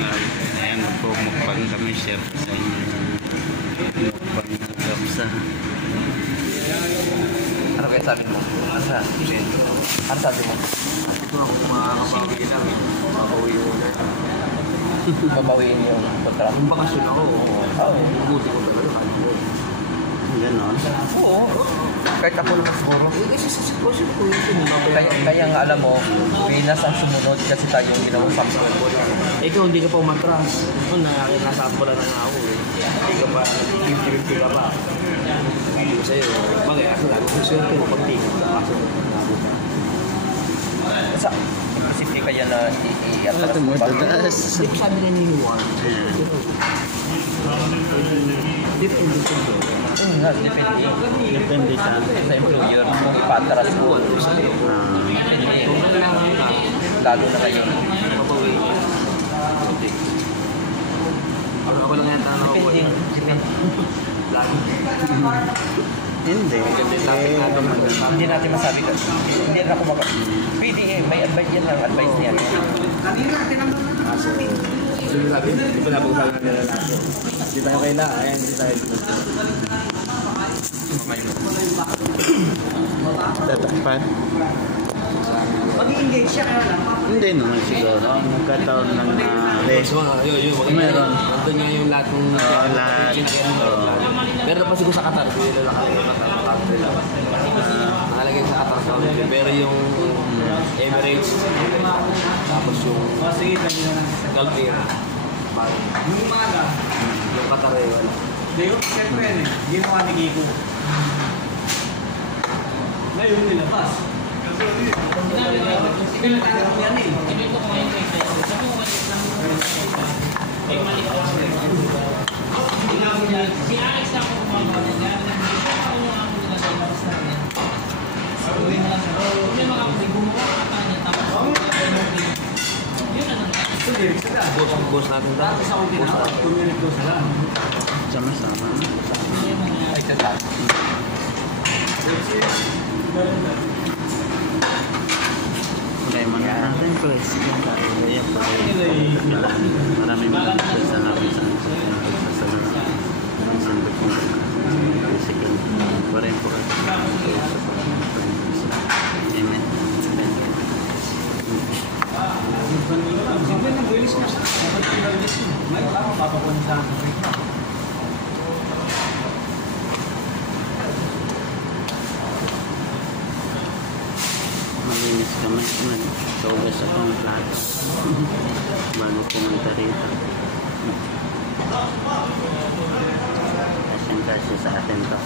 Ayan, magpumukbang kami, share sa inyo. Mukbang ng kapsa. Ano kaya sabi mo? Ano sabi mo? Ito ako makakabawi lang. Mabawi ko na. Babawiin yung kontrata. Yung bakasyon ako, buti ko talaga. Ganon. Oo. Kahit ako naman siguro. Kasi sa sitwasyon ko yun. Kaya nga alam mo, Pinas ang sumunod kasi tayo yung ginawang factor. Ikaw hindi ka pa umatras. Nasa pala na nga ako eh. Hindi ka pa, 50-50 ka pa. Hindi ko sa'yo. Bagay, ako lalo ko swerte mo pag tingin ka. Sa imposible kaya na i-atras mo ba? Hindi ko sabi na niniwan. Depende ko doon. Depende sa employer kung ipatras mo. Lalo na ngayon. Ako lang yan tanong ko. Hindi. Hindi natin masabi ka. Hindi na ako pwede eh, may advice yan lang, advice niya. Hindi pa napag-usabi ng lalaki. Hindi tayo kailangan, hindi tayo tatakpan. Mag-i-engage siya kaya lang. Hindi naman siguro. Nagkataon lang na meron. Nandun nga yung lahat ng lahat. Pero napasig ko sa Qatar. Hindi na nakalagay sa Qatar. Nakalagay sa Qatar sa Qatar. Pero yung Emirates, tapos yung Gulf Air. Yung umaga, yung Qatar ay wala. Deo, siyempre yan eh. Ginawa ni Kiko. Ngayon nilabas. Pinatanap yan eh. Si Alex na ako kumagawa na dyan. May mga gumawa ka pa niya. Tapos yun na nang Boss natin ba? Tapos ako tinawag, 2 minutes ko sila. Sama-sama. Ay, ito lang. Kaya mga natin president tayo. Kaya pa maraming mga salamat sa sandok mo. Sige. Pareho po at Amen. Siyempre nag-release na siya. Dapat nag-release mo. May tama, papakunin sa akin. Malinis kami. Sogas akong plato. Bago pumunta rito. Kasi sa atin to.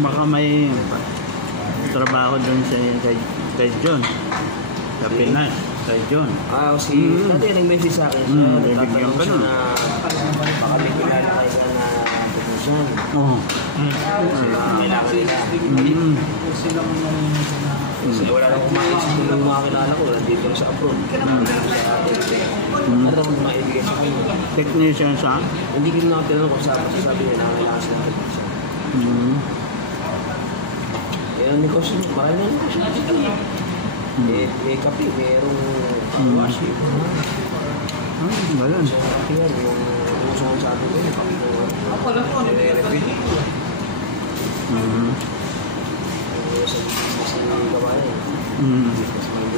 Baka may trabaho doon sa kay John. Sa Pinas, kay John. Si dati nag-message sa akin. Bibigyan ka nun. Pakalikulala kayo na proposal. Oo. Kailangan nila. Kasi wala nang kumakasip kung yung mga kilala ko. Nandito sa abroad. Ano akong maibigay sa kanya? Technician sa? Hindi ko na tinanong kung saan. Sabi niya na kailangan sila ng proposal. Yung negosyo, marami na negosyo. May kape, mayroong washing. Galan. Kape yan, yung uso ko sa atin ko, yung kape ko. Ako lang po, Nire-repeat. Sa business ng gawain. Business ng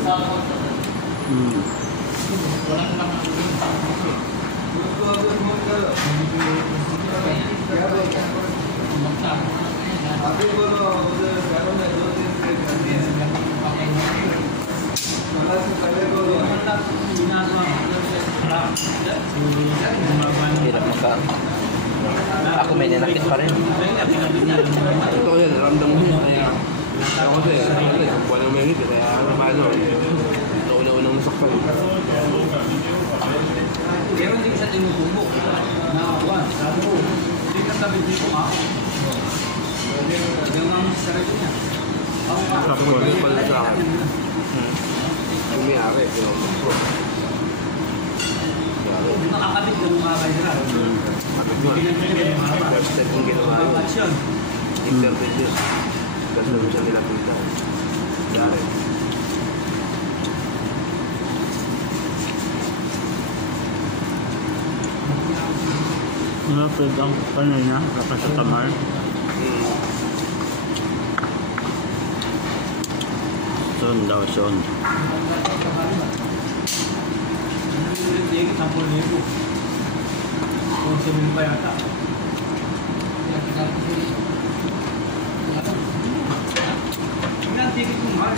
Hirap magka. Ako may ninakit pa rin. ito yan, naramdam mo yun. Kaya, ako kasi, buwan ng merit, kaya paano, nauna-unang nasaktan. tinutumbok. Nakakuha. Sabi ko, hindi ka sabi dito ako. Hanggang naman sa sarili niya. Ako ka. Yung pala sa akin. Umiyari, pinapos. Nakakabit ka nung kakay nila. Kapit mo. First step yung ginawa yun. Action. Interpret yun. Kasi naman siya nilapitan. Yari. Napid ang kanina, kapag sa tamar. Son daw, son. Hindi, 10,000. Kung 7 pa yata. Tingnan, ticket mo mahal.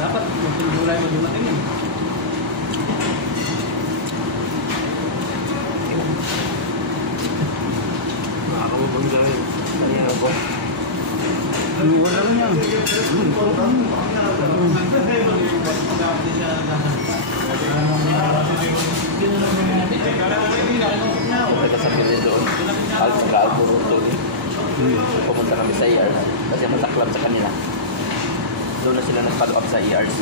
Dapat, kung gulay mo dumating yun. Nakakamabang dahil. Kanya ako. Wala niya. Nagkasabi rin doon. Mag-aalpuro doon. Pumunta kami sa ER kasi masaklap sa kanila. Doon na sila nag-follow up sa ERC.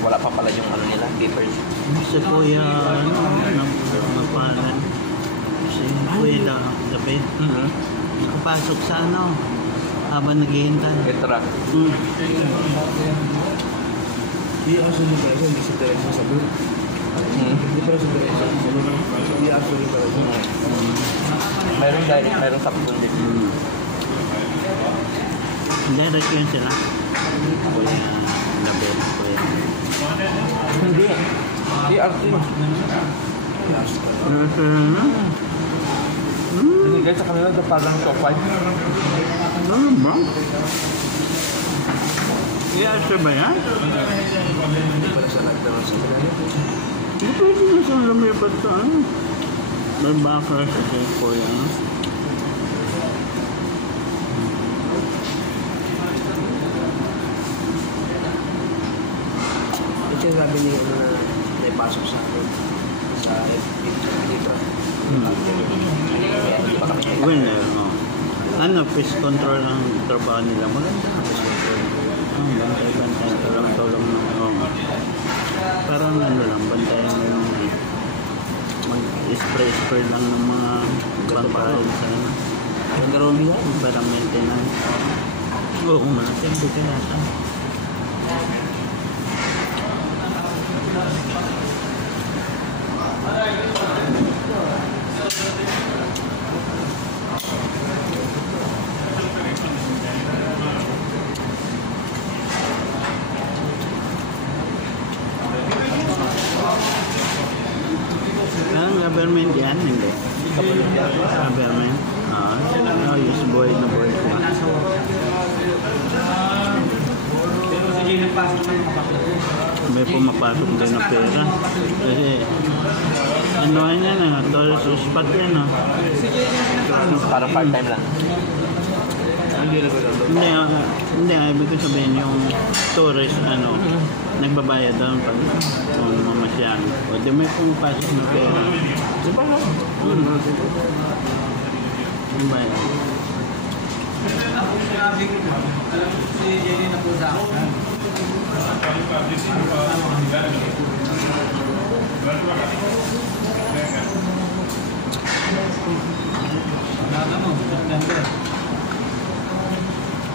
Wala pa pala yung ano nila, papers. Si Kuya, magpalan. Si Kuya David. Nakapasok sa ano, habang naghihintay. Etra. Di actually talaga, hindi sa direksyon sa buhay. Hindi pala sa direksyon sa buhay. Di actually talaga. Mayroong direct, mayroong subcondic. Direct yun sila. Kuya David, Kuya. Hindi. ERC. Guys, sa kanila, parang top 5. Ano ba? I-answer ba yan? Hindi pala siya nagdaman sa kanila. Hindi pwede na siyang lumipat sa ano. May backer sa Kuya. Ito yung sabi niya na naipasok sa akin. Sa FP. Winner, no? Ano, peace control ang trabaho nila. Maganda. Peace control. Bantay-bantay. Tulong-tulong ng parang ano lang, bantayan mo yung mag-spray-spray lang ng mga pangkain sa ano. Nagkaroon nila, parang maintenance. Oo, malaking bigyan. Government yan, hindi. Government. Yes, boy na boy. Pero sige, nagpasok na yung kapatid. May pumapasok din na pera. Kasi, ano yan na, tourist spot yan, no? Parang part-time lang. Hindi, ibig ko sabihin yung tourist, ano, nagbabayad doon pag mamasyang. O, di may pumapasok na pera. Di ba no? Ano ba yan? Ako sinabi ko, alam mo si Jenny na po sa akin. Nada mo, September.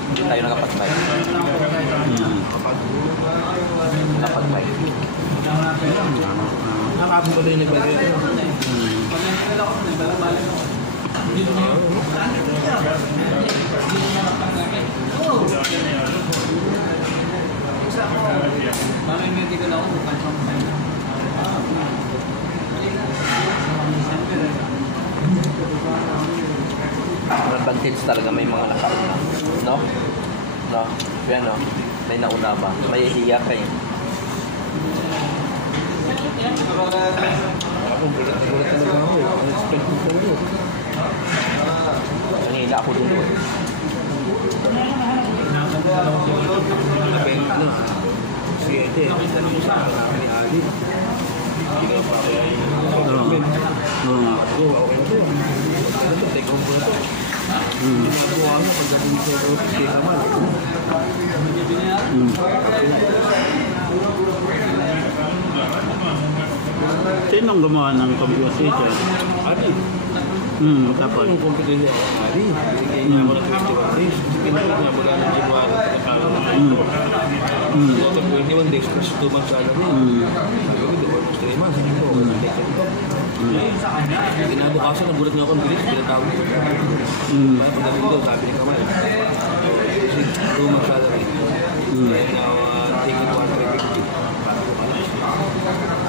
Hindi tayo nakapag-bike. Nakapag-bike. Nakakapon ba din nagbalik? Pag nagkala ko, nagbalabalik ako. Parang hindi ko lang ako, bukan sa mga. Advantage talaga may mga nakauna. No? No? Yan no? May nauna ba? May hiya kayo. Ako, gulat talaga ako. Unexpected talaga. Nangihila ako dun doon. Nabent na. Sige, Cavite. Sa namin ni Ali. Oo. Okay na to. Take home ko na to. Ginagawa mo pagdating sa kay Kamal. Sinong gumawa ng composition? Ali. Tapos? Yung competition niya, Ali. Binigay niya ako ng 21 days. Pinapit niya mula ng January at Out of 21 days, kasi 2 months sana rin. Sabi ko, almost 3 months. Hindi ko, okay na take ito. Kinabukasan, nagulat niya ako ng bilis, pinatawag ko. Kaya pagdating doon, sabi ni Kamal, 2 months sana rin. And now, take it 150.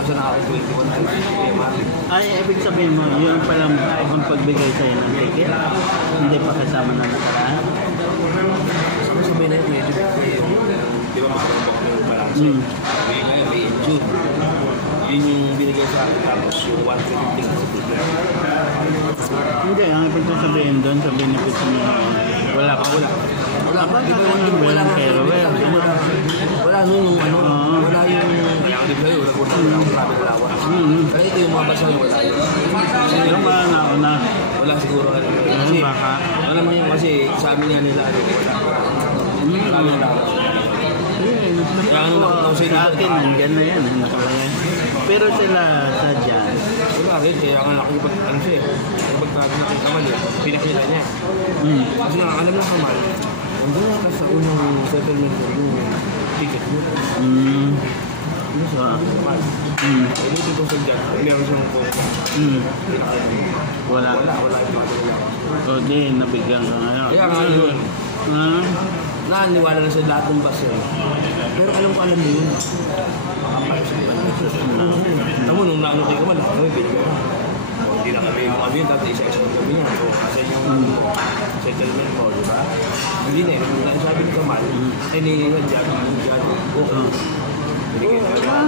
Asa na ako 21 days, kaya mali. Ay, ibig sabihin mo, yun palang ang pagbigay sa'yo ng ticket? Hindi pa kasama na nakaraan? Sabi na yun, medyo yung, di ba makakabok mo yung balance? Sabi nga yun, May and June. Yun yung binigay sa akin, tapos yung 150 sa ticket. Hindi, ang ibig sabihin doon sa benefits mo, wala pa. Wala pa, Bakit di ba yung wala nga. pero Wala nung ano, wala yung, wala ko din sa'yo, wala ko travel allowance. Kaya ito yung mga basa yung wala yun. Yung mga nauna, Wala siguro ano. Kasi, baka. alam mo yun kasi, sabi nga nila, ano, wala. Sabi nila. Kaya ano nakataw sa sa akin, nandyan na yan, nakalagay. Pero sila sa dyan, Wala rin, kaya nga nakikipag, ano siya eh, nakipagtago na kay Kamal eh, pinakita niya. Kasi nga, alam na Kamal, nandun na ka sa unang settlement mo, yung ticket mo. Yun sa Kamal. Eh, dito ko sa dyan, meron siyang phone. wala. Wala yung mga nila. O di, nabigyan ka ngayon. Kaya nga yun, Ah, naaniwala na sa lahat ng bus yun. Pero alam mo yun. Tamo, nung naano kayo Kamal, kami binigyan na. Hindi na kami yung ano yun, dati isa-isa ng kami niya. So, kasi yung settlement mo, di ba? Hindi na eh. Sabi ni Kamal, tinigil dyan, okay. Binigyan na.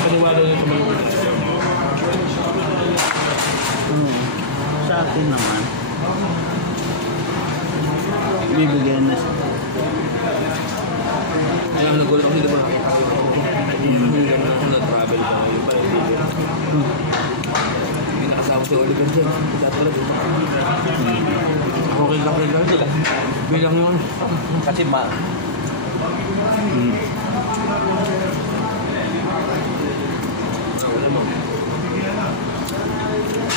Paniwala niya Kamal. sa akin naman, bibigyan na siya. Kaya nagulat ako dito ba nakita ko yung na-travel ka yung pala video. Hindi nakasama si Oliver dyan. Hindi talaga. Okay lang rin lang sila. Bilang yun. Kasi Wala mo.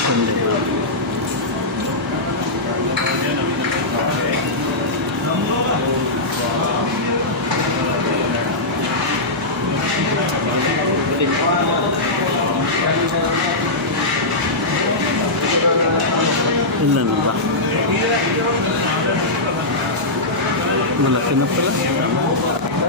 Hindi ba? Ilan ba? Malaki na pala.